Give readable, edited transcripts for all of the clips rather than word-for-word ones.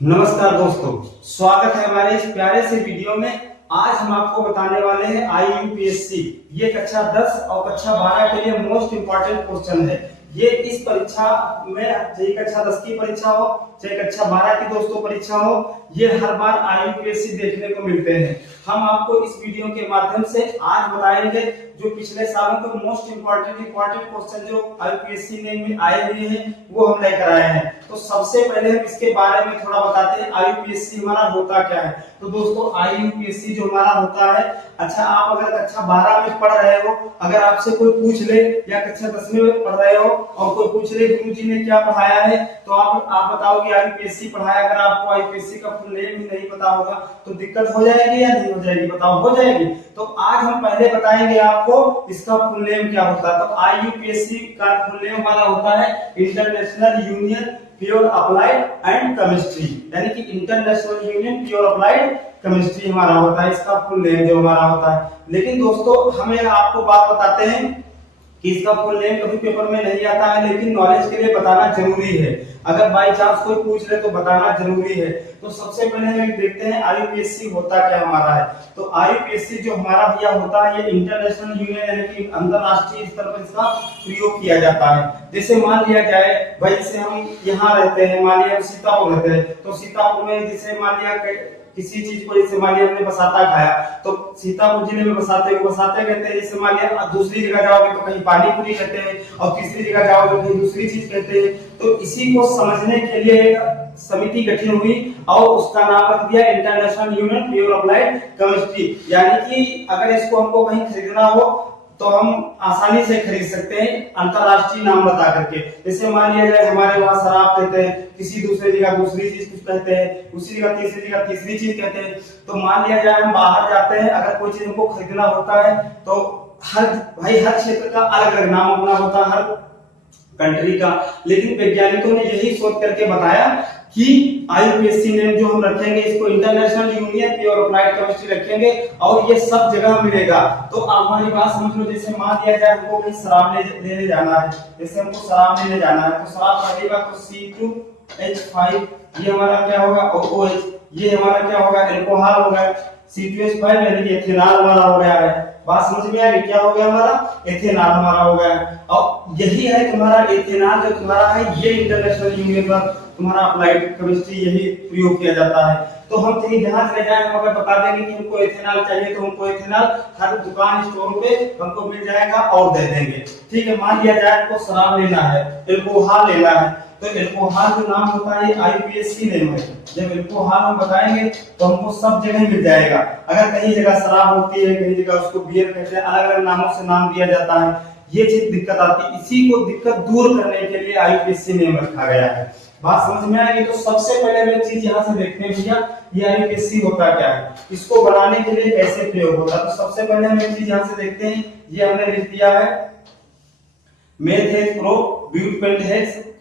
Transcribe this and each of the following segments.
नमस्कार दोस्तों, स्वागत है हमारे इस प्यारे से वीडियो में। आज हम आपको बताने वाले हैं IUPSC। ये कक्षा 10 और कक्षा 12 के लिए मोस्ट इंपॉर्टेंट क्वेश्चन है। ये इस परीक्षा में, चाहे कक्षा 10 की परीक्षा हो चाहे कक्षा 12 की दोस्तों परीक्षा हो, ये हर बार IUPSC देखने को मिलते हैं। हम आपको इस वीडियो के माध्यम से आज बताएंगे जो पिछले सालों के मोस्ट इंपॉर्टेंट क्वेश्चन जो IUPSC में आए हुए हैं वो हम लेकर आए हैं। तो सबसे पहले हम इसके बारे में थोड़ा बताते हैं IUPSC हमारा होता क्या है। तो दोस्तों IUPSC जो हमारा होता है, अच्छा आप अगर कक्षा 12 में पढ़ रहे हो, अगर आपसे कोई पूछ ले या कक्षा 10 में पढ़ रहे हो और कोई पूछ ले गुरुजी ने क्या पढ़ाया है, तो आप बताओगे IUPSC पढ़ाया। अगर आपको IUPSC का फुल नेम ही नहीं पता होगा तो दिक्कत हो जाएगी या नहीं हो जाएगी, बताओ हो जाएगी। तो आज हम पहले बताएंगे आपको इसका फुल नेम क्या होता है। तो IUPSC का फुल नेम हमारा होता है international union pure applied and chemistry, यानी कि international union pure applied chemistry हमारा होता है, इसका फुल नेम जो हमारा होता है। लेकिन दोस्तों हमें आपको बात बताते हैं कि इसका फुल नेम कभी पेपर में नहीं आता है, लेकिन नॉलेज के लिए बताना जरूरी है। अगर बाई चांस कोई पूछ ले तो बताना जरूरी है। तो सबसे पहले हम देखते हैं IUPSC होता क्या हमारा है। तो IUPSC जो हमारा भैया होता है, ये इंटरनेशनल यूनियन यानी कि अंतरराष्ट्रीय स्तर पर इसका प्रयोग किया जाता है। जैसे मान लिया जाए भाई, जैसे हम यहाँ रहते हैं, मान लिया सीतापुर रहते हैं, तो सीतापुर में जैसे मान लिया किसी चीज को, जैसे मान लिया हमने बसाता खाया तो सीतापुर जिले में बसाते कहते हैं। जैसे मान लिया दूसरी जगह जाओगे तो कहीं पानी पूरी कहते हैं और तीसरी जगह जाओगे तो कहीं दूसरी चीज कहते हैं। तो इसी को समझने के लिए एक समिति गठन हुई और उसका नाम रख दिया international union pure applied chemistry. यानी कि अगर इसको हमको कहीं खरीदना हो तो हम आसानी से खरीद सकते हैं अंतरराष्ट्रीय नाम बता करके। जैसे मान लिया जाए हमारे वहां शराब कहते हैं, किसी दूसरी जगह दूसरी चीज कुछ कहते हैं, उसी जगह तीसरी चीज कहते हैं। तो मान लिया जाए हम बाहर जाते हैं, अगर कोई चीज हमको खरीदना होता है तो हर क्षेत्र का अलग अलग नाम अपना होता है, हर कंट्री का। लेकिन वैज्ञानिकों ने यही सोच करके बताया कि IUPSC नेम जो हम रखेंगे इसको international union pure applied chemistry रखेंगे और ये सब जगह मिलेगा। तो आप हमारी बात समझ लो, जैसे मान लिया जाए हमको कहीं शराब लेने जाना है, जैसे हमको शराब लेने जाना है तो शराब पहली बात तो C2H5 ये हमारा क्या होगा, OH ये हमारा क्या होगा, अल्कोहल होगा। C2H5 यानी कि एथेनॉल हमारा हो गया है। बात समझ में आ गई, क्या हो गया हमारा, एथेनॉल हमारा हो गया। और यही है तुम्हारा एथेनॉल जो तुम्हारा है, ये इंटरनेशनल यूनियन पर तुम्हारा अप्लाइड केमिस्ट्री यही प्रयोग किया जाता है। तो हम कहीं जहां चले जाए हम अगर बता देंगे कि हमको एथेनॉल चाहिए तो हमको एथेनॉल हर दुकान स्टोर पे हमको मिल जाएगा और दे देंगे। ठीक है, मान लिया जाए हमको शराब लेना है, अल्कोहल लेना है, तो अल्कोहल जो नाम होता है IUPSC नेम है। जब अल्कोहल हम बताएंगे तो हमको सब जगह मिल जाएगा। अगर कहीं जगह शराब होती है, कहीं जगह उसको बियर कहते हैं, अलग अलग नामों से नाम दिया जाता है, ये चीज दिक्कत आती है। इसी को दिक्कत दूर करने के लिए IUPSC नेम रखा गया है। बात समझ में आएगी। तो सबसे पहले मैं चीज यहाँ से देखते हैं भैया ये IUPSC होता क्या है, इसको बनाने के लिए कैसे प्रयोग होता है। तो सबसे पहले हम एक चीज यहाँ से देखते हैं, ये हमने लिख दिया है मेथ प्रो ब्यूटपेंट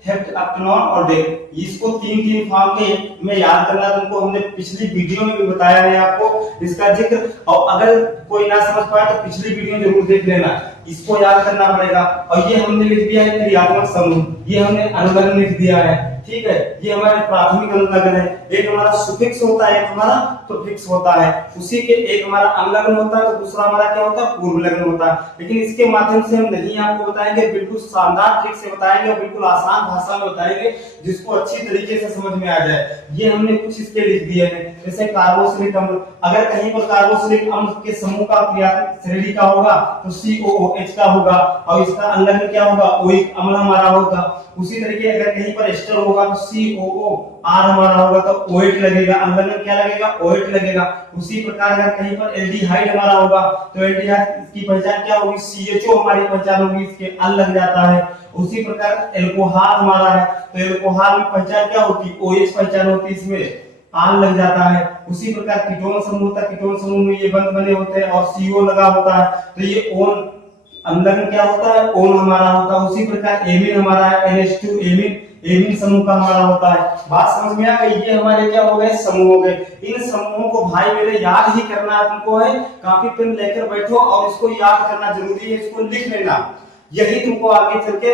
हेप्टानॉन और डेक। इसको तीन फॉर्म के में याद करना तुमको हमने पिछली वीडियो में भी बताया है आपको इसका जिक्र। और अगर कोई ना समझ पाए तो पिछली वीडियो जरूर देख लेना, इसको याद करना पड़ेगा। और ये हमने लिख दिया है क्रियात्मक समूह, ये हमने अनुलग्न लिख दिया है। ठीक है, ये हमारे प्राथमिक अनुलग्न है। एक हमारा सुफिक्स होता है, एक हमारा प्रीफिक्स होता है। उसी के एक हमारा अनुलग्न होता है तो दूसरा हमारा क्या होता है, पूर्व लग्न होता है। लेकिन इसके माध्यम से हम नहीं आपको बताएंगे, बिल्कुल शानदार ट्रिक से बताएंगे और बिल्कुल आसान भाषा में बताएंगे जिसको अच्छी तरीके से समझ में आ जाए। ये हमने कुछ इसके लिख दिए हैं, जैसे कार्बोक्सिलिक अम्ल। अगर कहीं पर कार्बोक्सिलिक अम्ल के समूह का क्रियात्मक श्रेणी का होगा तो COOH का होगा और इसका अनुलग्न क्या होगा, ओइक अम्ल हमारा होगा। उसी तरीके अगर कहीं पर एस्टर होगा तो COOR हमारा होगा तो OH लगेगा, अनुलग्न क्या लगेगा, OH लगेगा। उसी प्रकार अगर कहीं पर एल्डिहाइड हमारा होगा तो एल्डिहाइड की पहचान क्या होगी, CHO हमारी पहचान होगी, इसके अल लग जाता है। उसी प्रकार अल्कोहल हमारा है तो अल्कोहल में पहचान क्या होती, OH पहचान होती, इसमें आल लग जाता है। उसी प्रकार कीटोन समूह होता है, कीटोन समूह में ये बंद बने होते हैं और CO लगा होता है तो ये ओन अंदर क्या होता है, ओन हमारा होता है। उसी प्रकार एमीन हमारा है, NH2 एमीन समूह का हमारा होता है। बात समझ में आ गई। ये हमारे क्या हो गए, समूह हो गए। इन समूहों को भाई मेरे याद ही करना है तुमको है, कॉपी पेन लेकर बैठो और इसको याद करना जरूरी है, इसको लिख लेना। यही तुमको आगे चल के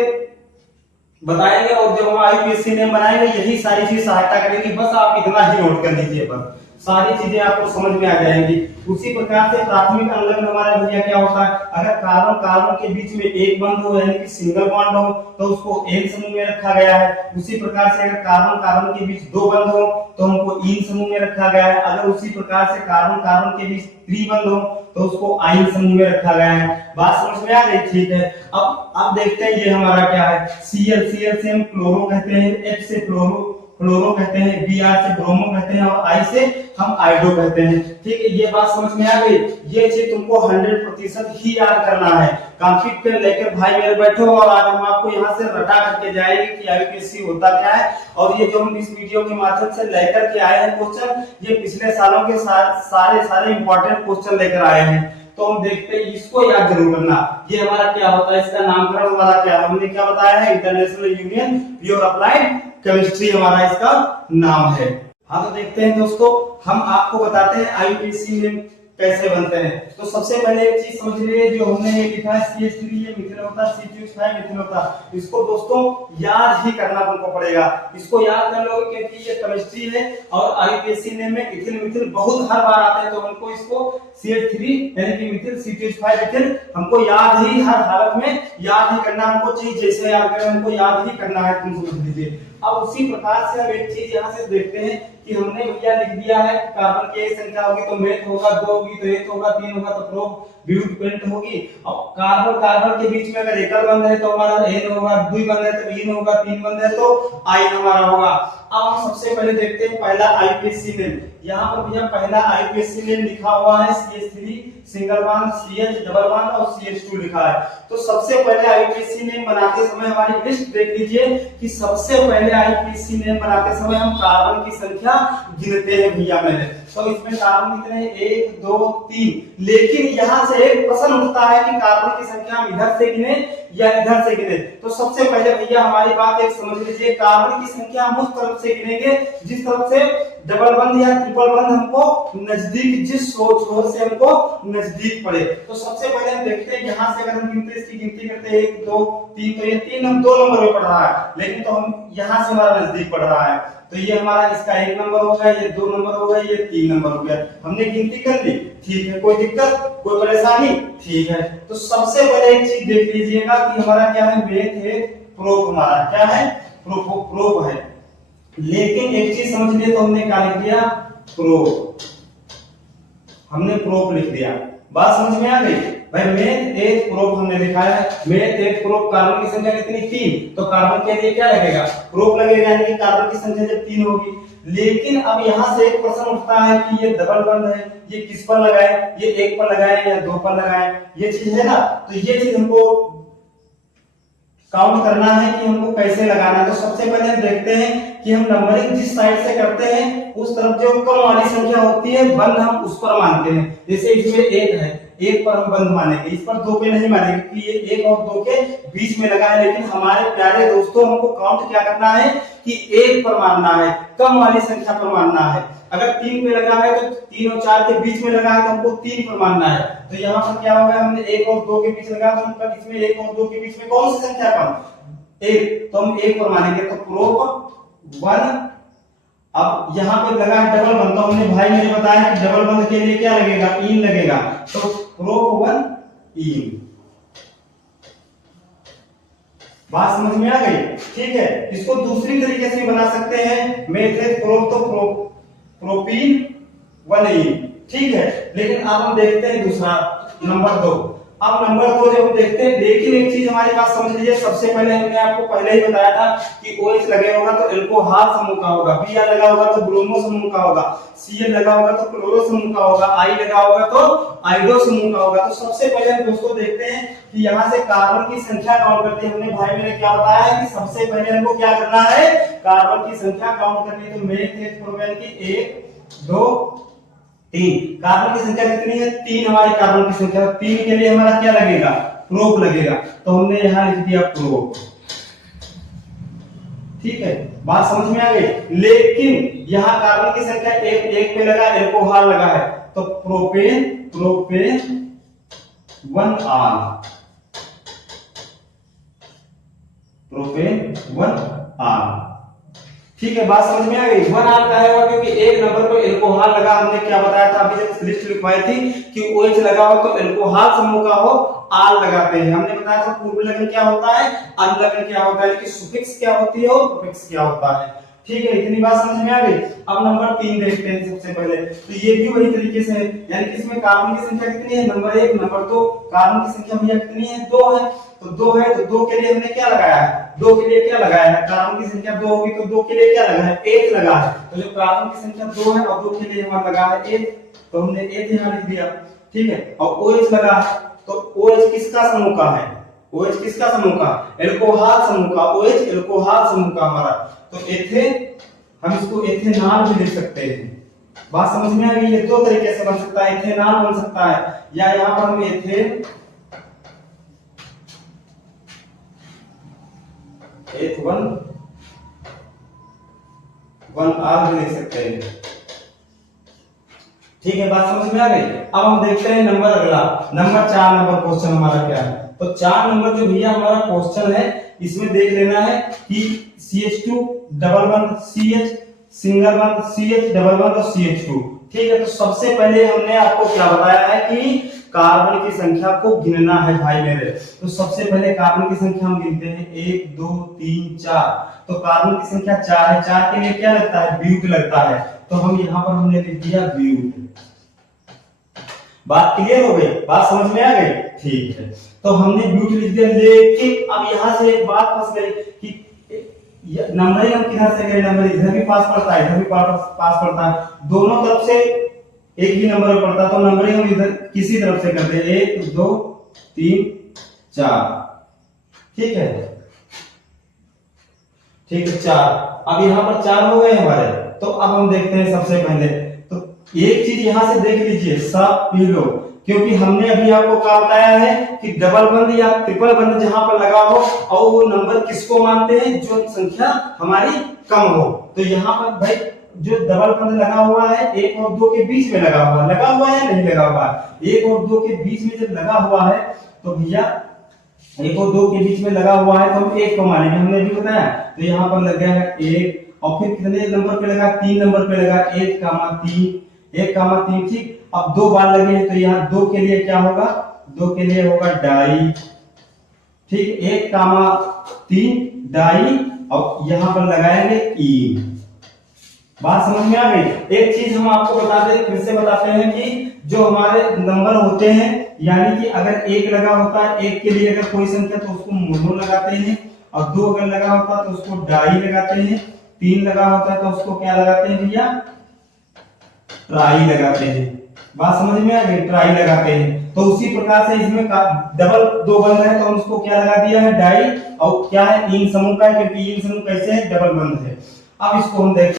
बताएंगे और जब हम आईपीएससी नेम बनाएंगे यही सारी चीज सहायता करेंगी। बस आप इतना ही नोट कर लीजिए, बस सारी चीजें आपको समझ में आ जाएंगी। उसी प्रकार से प्राथमिक अनुलग्न हमारा भैया क्या होता है, अगर कार्बन कार्बन के बीच में एक बंध हो यानी कि सिंगल बॉन्ड हो तो उसको एन समूह में रखा गया है। उसी प्रकार से अगर कार्बन कार्बन के बीच दो बंध हो तो हमको इन समूह में रखा गया है। अगर उसी प्रकार से कार्बन कार्बन के बीच त्रिबंध हो तो उसको आइन समूह में रखा गया है। बात समझ में आ गई? ठीक है। अब देखते हैं ये हमारा क्या है, Cl से हम क्लोरो कहते हैं, H से फ्लोरो कहते हैं, Br से ब्रोमो कहते हैं और I से हम आइडो कहते हैं। ठीक है, ये बात समझ में आ गई। ये चीज तुमको 100% ही याद करना है। कॉपी पे लेकर भाई मेरे बैठो और आज हम आपको यहाँ से रटा करके जाएंगे कि आईपीएससी होता क्या है। और ये जो हम इस वीडियो के माध्यम से लेकर के आए हैं क्वेश्चन, ये पिछले सालों के सारे इंपॉर्टेंट क्वेश्चन लेकर आए हैं। तो हम देखते हैं, इसको याद जरूर करना। ये हमारा क्या होता है, इसका नामकरण हमारा क्या है, हमने क्या बताया है, international union pure applied chemistry हमारा इसका नाम है। हाँ, तो देखते हैं दोस्तों, हम आपको बताते हैं आईपीएससी में कैसे बनते हैं। तो सबसे पहले एक चीज समझ लीजिए, जो हमने ये लिखा है CH3 ये मिथिल होता है, C2H5 मिथिल होता है। इसको दोस्तों याद ही करना तुमको पड़ेगा। इसको याद कर लोगे क्योंकि ये केमिस्ट्री है और आईपीएससी नेम में इथिल मिथिल बहुत हर बार आते हैं। तो हमको इसको CH3 यानी कि मिथिल, C2H5 मिथिल हमको याद ही हर हालत में याद ही करना। हमको चीज जैसे याद करें हमको याद ही करना है, तुम समझ लीजिए। अब उसी प्रकार से हम एक चीज यहाँ से देखते हैं कि हमने भैया लिख दिया है कार्बन की एक संख्या होगी तो मेथ होगा, 2 होगी तो एथ होगा, 3 होगा तो प्रोप ब्यूट होगी। अब कार्बन कार्बन के बीच में अगर एकल बंध है तो हमारा एन होगा, द्वि बंध है तो इन होगा, तीन बंध है तो आई हमारा होगा। अब हम सबसे पहले देखते हैं पहला आईपीएससी नेम। यहाँ पर भैया पहला आईपीएससी नेम लिखा हुआ है CH3 single bond, CH double bond और CH2 लिखा है। तो सबसे पहले आईपीएससी नेम बनाते समय हमारी लिस्ट देख लीजिए कि सबसे पहले आईपीएससी नेम बनाते समय हम कार्बन की संख्या गिनते हैं भैया मैंने। तो इसमें कार्बन कितने हैं, 1 2 3। लेकिन यहाँ से एक प्रश्न उठता है कि कार्बन की संख्या हम इधर से गिने या इधर से गिने। तो सबसे पहले भैया हमारी बात एक समझ लीजिए, कार्बन की संख्या हम उस तरफ से गिनेंगे जिस तरफ से डबल बंध या ट्रिपल बंध हमको नजदीक, जिस छोर से हमको नजदीक पड़े। तो सबसे पहले हम देखते हैं यहाँ से अगर हम गिनते इसकी गिनती करते हैं 1 2 3, तो ये 3 हम 2 नंबर में पढ़ रहा है, लेकिन तो हम यहाँ से हमारा नजदीक पढ़ रहा है। तो ये हमारा इसका 1 नंबर हो गया, ये 2 नंबर हो गया, ये 3 नंबर हो गया। हमने गिनती कर ली, ठीक है, कोई दिक्कत कोई परेशानी? ठीक है। तो सबसे पहले एक चीज देख लीजिएगा कि हमारा क्या है, मेथ है, प्रोप हमारा क्या है, प्रोप है। लेकिन एक चीज समझ लिए, तो हमने क्या लिख दिया, प्रोप, हमने प्रोप लिख दिया। बात समझ में आ गई भाई? मेथ एक प्रोप हमने लिखा है, मेथ एक प्रोप। कार्बन की संख्या कितनी, 3, तो कार्बन के लिए क्या लगेगा, प्रोप लगेगा, यानी कि कार्बन की संख्या जब 3 होगी। लेकिन अब यहाँ से एक प्रश्न उठता है कि ये डबल बंध है, ये किस पर लगाए, ये 1 पर लगाए या 2 पर लगाए, ये चीज है ना। तो ये चीज हमको काउंट करना है कि हमको कैसे लगाना है। तो सबसे पहले हम देखते हैं कि हम नंबरिंग जिस साइड से करते हैं उस तरफ जो कम वाली संख्या होती है बंद हम उस पर मानते हैं। जैसे इसमें 1 है, 1 पर हम बंद मानेंगे, इस पर 2 पे नहीं मानेंगे क्योंकि ये 1 और 2 के बीच में लगा है। लेकिन हमारे प्यारे दोस्तों, हमको काउंट क्या करना है कि 1 पर मानना है, कम वाली संख्या पर मानना है। अगर 3 पे लगा है तो 3 और 4 के बीच में लगा है तो हमको 3 पर मानना है। तो यहाँ पर क्या होगा, हमने 1 और 2 के बीच लगाया तो हमका इसमें 1 और 2 के बीच में कौन सी संख्या कम, 1, तो हम 1 पर मानेंगे। तो प्रोप 1। अब यहाँ पे लगा है डबल बंध, तो हमने भाई ने बताया कि डबल बंध के लिए क्या लगेगा, इन लगेगा। तो प्रोप 1 इन। बात समझ में आ गई? ठीक है। इसको दूसरी तरीके से बना सकते हैं, मेथ प्रोप तो प्रोपीन 1 इन, ठीक है। लेकिन अब हम देखते हैं दूसरा, नंबर 2। अब नंबर 2 जब हम देखते हैं, लेकिन एक चीज हमारी बात समझ लीजिए। सबसे पहले हमने आपको पहले ही बताया था कि OH लगे होगा तो एल्कोहल समूह का होगा, Br लगा होगा तो ब्रोमो समूह का होगा, Cl लगा होगा तो क्लोरो समूह का होगा, I लगा होगा तो आइडो समूह का होगा। तो सबसे पहले हम दोस्तों देखते हैं कि यहाँ से कार्बन की संख्या काउंट करते हैं। हमने भाई मैंने क्या बताया है कि सबसे पहले हमको क्या करना है, कार्बन की संख्या काउंट करनी है। तो मेथ प्रोपेन की 1 2 3, कार्बन की संख्या कितनी है, 3 हमारी कार्बन की संख्या। 3 के लिए हमारा क्या लगेगा, प्रोप लगेगा। तो हमने यहाँ लिख दिया प्रोप, ठीक है। बात समझ में आ गई? लेकिन यहाँ कार्बन की संख्या 1 पे लगा, एल्कोहल लगा है, तो प्रोपेन 1 आल, प्रोपेनॉल। ठीक है, बात समझ में आ गई। 1 आल का है क्योंकि एक नंबर पर एल्कोहल लगा, हमने क्या बताया था अभी जब लिस्ट लिखवाई थी कि OH लगा हो तो एल्कोहल समूह का हो आल लगाते हैं। हमने बताया था पूर्व लगन क्या होता है, अनुलग्न क्या होता है, कि सुफिक्स क्या होती है और प्रीफिक्स क्या होता है। ठीक है, इतनी बात समझ में आ गई। अब नंबर 3 देखते हैं सबसे पहले। तो ये भी वही तरीके से है, यानी कि इसमें कार्बन की संख्या कितनी है, नंबर 1 नंबर 2। कार्बन की संख्या भैया कितनी है, 2 है। तो 2 है तो 2 के लिए हमने क्या लगाया है, 2 के लिए क्या लगाया है, कार्बन की संख्या 2 होगी तो 2 के लिए क्या लगा है, 8 लगा है। तो जो कार्बन की संख्या 2 है और 2 के लिए हमारा लगा है 8, तो हमने 8 यहां लिख दिया। ठीक है, और OH लगा है तो OH किसका समूह का है, OH किसका समूह का, एल्कोहल समूह का। OH एल्कोहल समूह का हमारा, तो एथेन हम इसको एथेनॉल भी लिख सकते हैं। बात समझ में आ गई। ये 2 तरीके से बन सकता है, एथेनॉल बन सकता है या यहां पर हम एथेन वन आर भी लिख सकते हैं। ठीक है, बात समझ में आ गई। अब हम देखते हैं नंबर अगला, नंबर 4 नंबर क्वेश्चन हमारा क्या है। तो 4 नंबर जो भैया हमारा क्वेश्चन है, इसमें देख लेना है कि CH2 double bond CH, single bond CH, double bond और CH2। ठीक है, तो सबसे पहले हमने आपको क्या बताया है कि कार्बन की संख्या को गिनना है भाई मेरे। तो सबसे पहले कार्बन की संख्या हम गिनते हैं 1 2 3 4। तो कार्बन की संख्या 4 है, 4 के लिए क्या लगता है, ब्यूट लगता है। तो हम यहां पर हमने लिख दिया ब्यूट। बात क्लियर हो गई, बात समझ में आ गई। ठीक है, तो हमने ब्यूट लिख दिया, लेकिन अब यहां से एक बात फंस गई कि नंबरिंग हम किधर से करें, नंबर इधर भी पास पड़ता है इधर भी पास पड़ता है, दोनों तरफ से एक ही नंबर पड़ता है। तो नंबरिंग हम इधर किसी तरफ से करते हैं, 1 2 3 4। ठीक है, ठीक है 4। अब यहां पर 4 हो गए हमारे। तो अब हम देखते हैं सबसे पहले, तो एक चीज यहां से देख लीजिए, सब पी लो, क्योंकि हमने अभी आपको क्या बताया है कि डबल बंद या ट्रिपल बंद जहां पर लगा हो और वो नंबर किसको मानते हैं, जो संख्या हमारी कम हो। तो यहाँ पर भाई जो डबल बंद लगा हुआ है 1 और 2 के बीच में लगा हुआ है या नहीं लगा हुआ है, 1 और 2 के बीच में जब लगा हुआ है तो भैया 1 और 2 के बीच में लगा हुआ है तो हम 1 को मानेंगे, हमने भी बताया। तो यहाँ पर लग गया है 1 और फिर कितने नंबर पे लगा, 3 नंबर पे लगा, 1,3। ठीक, अब 2 बार लगे हैं तो यहाँ 2 के लिए क्या होगा, 2 के लिए होगा डाई। ठीक, 1,3 डाई और यहाँ पर लगाएंगे ई। बात समझ में आ गई। एक चीज हम आपको बता दें, फिर से बताते हैं कि जो हमारे नंबर होते हैं, यानी कि अगर 1 लगा होता है, 1 के लिए अगर कोई संख्या तो उसको मोनो लगाते हैं, और 2 अगर लगा होता है तो उसको डाई लगाते हैं, 3 लगा होता है तो उसको क्या लगाते हैं भैया, ट्राई लगाते हैं। बात समझ में आ गई, ट्राई लगाते हैं। तो उसी प्रकार से इसमें डबल 2 बंद है तो हम उसको क्या लगा दिया है, डाई। और क्या है, इन समूह का है, क्योंकि इन समूह कैसे है, डबल बंद है। अब इसको हम देखते